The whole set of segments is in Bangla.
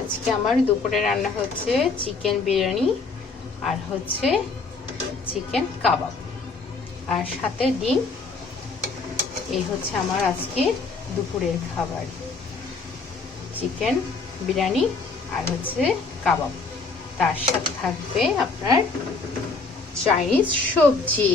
আজকে আমার দুপুরে রান্না হচ্ছে চিকেন বিরিয়ানি আর হচ্ছে চিকেন কাবাব আর সাথে ডিম। এই হচ্ছে আমার আজকে দুপুরের খাবার, চিকেন বিরিয়ানি আর হচ্ছে কাবাব। তার সাথে থাকবে আপনার চাইনিজ সবজি।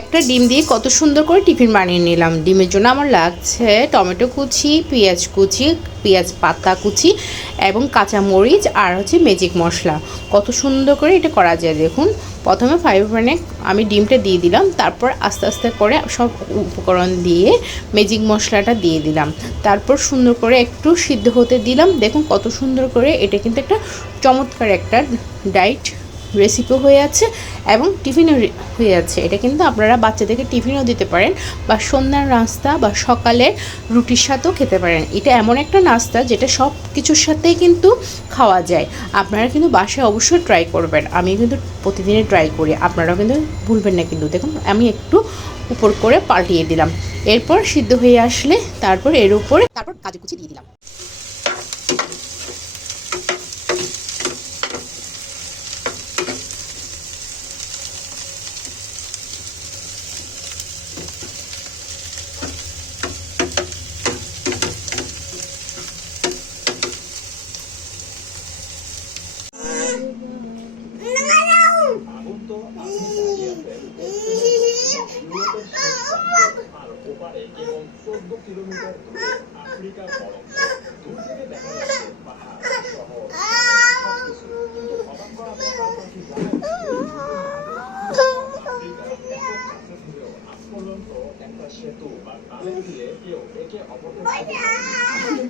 একটা ডিম দিয়ে কত সুন্দর করে টিফিন বানিয়ে নিলাম। ডিমের জন্য আমার লাগছে টমেটো কুচি, পেঁয়াজ কুচি, পেঁয়াজ পাতা কুচি এবং কাঁচামরিচ আর হচ্ছে ম্যাজিক মশলা। কত সুন্দর করে এটা করা যায় দেখুন। প্রথমে ফ্রাই প্যানে আমি ডিমটা দিয়ে দিলাম, তারপর আস্তে আস্তে করে সব উপকরণ দিয়ে ম্যাজিক মশলাটা দিয়ে দিলাম, তারপর সুন্দর করে একটু সিদ্ধ হতে দিলাম। দেখুন কত সুন্দর করে এটা কিন্তু একটা চমৎকার একটা ডায়েট রেসিপি হয়ে আছে এবং টিফিনও হয়ে যাচ্ছে। এটা কিন্তু আপনারা বাচ্চাদেরকে টিফিনও দিতে পারেন বা সন্ধ্যার নাস্তা বা সকালে রুটির সাথেও খেতে পারেন। এটা এমন একটা নাস্তা যেটা সব কিছুর সাথেই কিন্তু খাওয়া যায়। আপনারা কিন্তু বাসায় অবশ্যই ট্রাই করবেন। আমি কিন্তু প্রতিদিনই ট্রাই করি, আপনারাও কিন্তু ভুলবেন না। কিন্তু দেখুন আমি একটু উপর করে পাল্টিয়ে দিলাম, এরপর সিদ্ধ হয়ে আসলে তারপর এর উপরে কাজু কুচি দিয়ে দিলাম।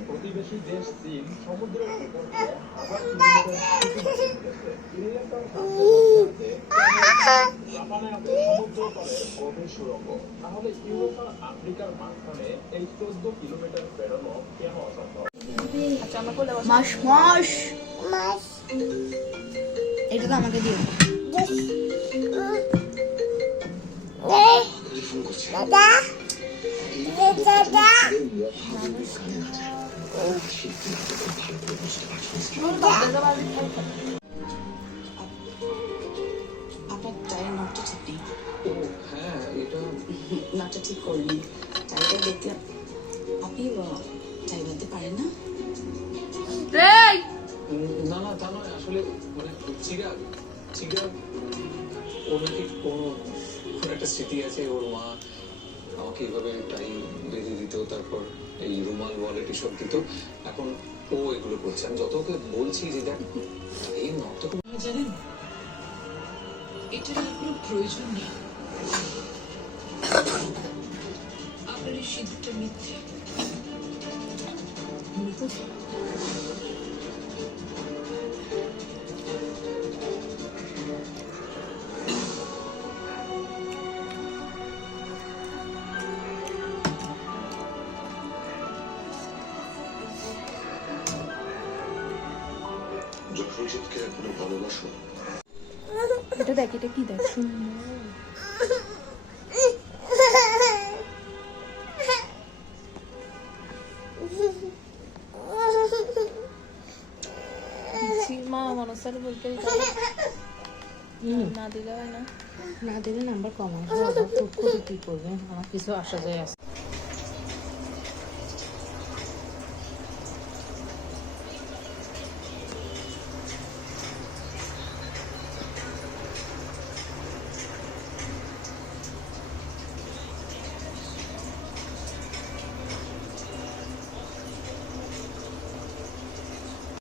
প্রতিবেশী দেশ চীন সমুদ্রের উপর জাপানে আছে সমুদ্রতলের গভীর সুড়ঙ্গ। তাহলে ইউরোপ আর আফ্রিকার মাঝখানে এই 14 কিলোমিটার বেরোনো কেন অসম্ভব? মাস মাস মাস এটা তো আমাকে দিও। দাদা দাদা আপনার টায়ার নটটা ঠিক নেই। ও হ্যাঁ, এটা নটটা ঠিক করলি। টায়ারটা দেখলাম আপনি টাই বাঁধতে পারেন না? না না, তা নয় আসলে, মানে চিরাগ চিরাগ ওর নাকি কোনো একটা স্মৃতি আছে। ওর মা আমাকে এইভাবে টাই বেঁধে দিত, তারপর এই রুমাল ওয়ালেট এসব দিত। এখন ও এগুলো করছে। আমি যত ওকে বলছি যে দেখ এই নটটা জানেন এটার আর কোনো প্রয়োজন নেই। আপনার এই সিঁদুরটা মিথ্যে। জসরজিৎকে এখনো ভালোবাসো? এটা দেখ, এটা কি দেখ সুন্দর। মনসার বলতে না দিলে হয় না। না দিলে নাম্বার কম আসবে, খুব কি করবে, আমার কিছু আসা যায় আছে।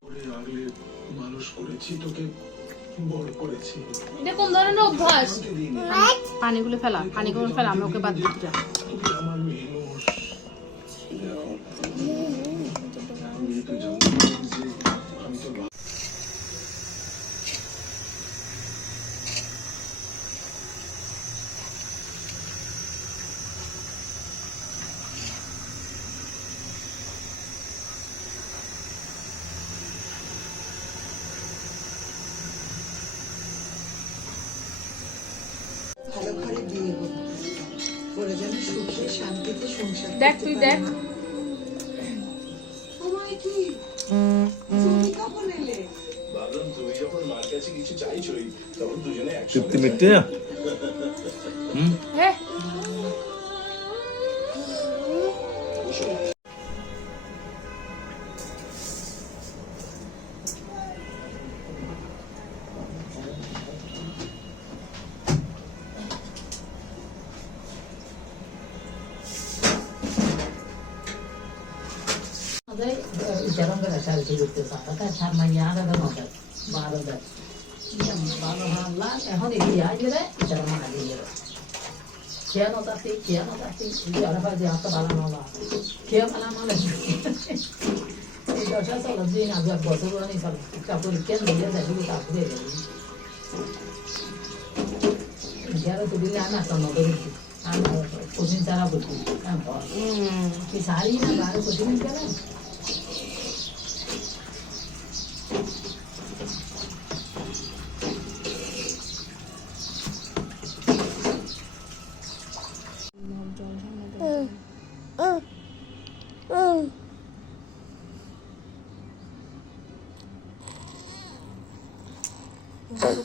করে আগলে মানুষ করেছি, তোকে বড় করেছি। এটা কোন ধরনের অভ্যাস? প্রতিদিন পানিগুলো ফেলা, পানিগুলো ফেলা, আমি ওকে বাদ দিতে। তুই আমার মানুষ। দেখো, আমি তো জানতাম যে আমি তো ভালো ঘরে বিয়ে হোক, ওরা যেন সুখে শান্তিতে সংসার দেখ করতে তুই পারে। দেখ। সময় কি তুমি কখন এলে? ভাবলাম তুমি যখন মার কাছে কিছু চাইছোই তখন দুজনে তৃপ্তি একসাথে মিটতে না? হ্যাঁ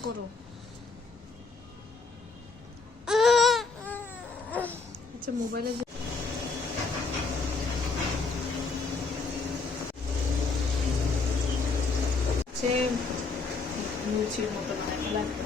করো। আচ্ছা মোবাইলে মুচির মতো লাগবে।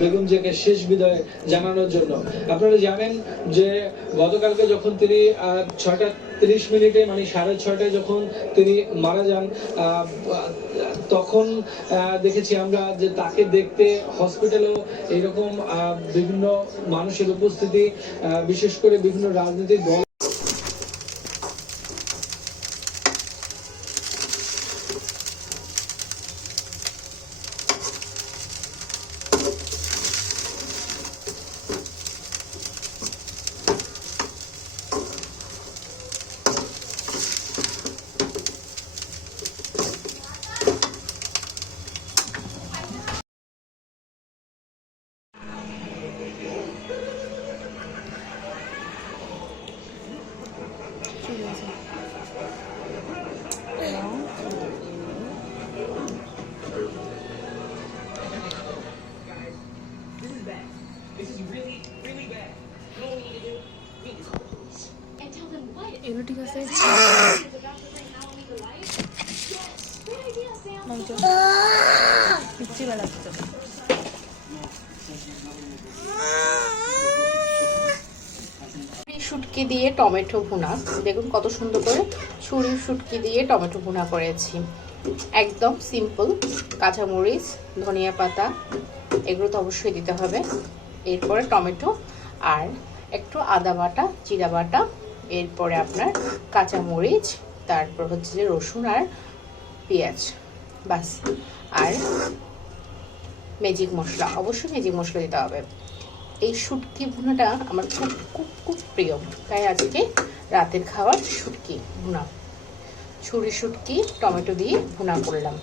বেগম জিয়াকে শেষ বিদায় জানানোর জন্য। আপনারা জানেন যে গতকালকে যখন তিনি 6:30 মানে 6:30 যখন তিনি মারা যান, তখন দেখেছি আমরা যে তাকে দেখতে হসপিটালেও এইরকম বিভিন্ন মানুষের উপস্থিতি, বিশেষ করে বিভিন্ন রাজনৈতিক দল। এগুলো ঠিক আছে। পিচ্ছি বেলা শুটকি দিয়ে টমেটো ভুনা, দেখুন কত সুন্দর করে ছুরির শুটকি দিয়ে টমেটো ভুনা করেছি। একদম সিম্পল, কাঁচামরিচ, ধনিয়া পাতা এগুলো তো অবশ্যই দিতে হবে। এরপরে টমেটো আর একটু আদা বাটা, জিরা বাটা, এরপরে আপনার কাঁচামরিচ, তারপর হচ্ছে যে রসুন আর পেঁয়াজ, বাস। আর ম্যাজিক মশলা, অবশ্যই ম্যাজিক মশলা দিতে হবে। এই শুটকি ভুনাটা আমার খুব খুব খুব প্রিয়, তাই আজকে রাতের খাবার শুটকি ভুনা, ছুরি শুটকি টমেটো দিয়ে ভুনা করলাম।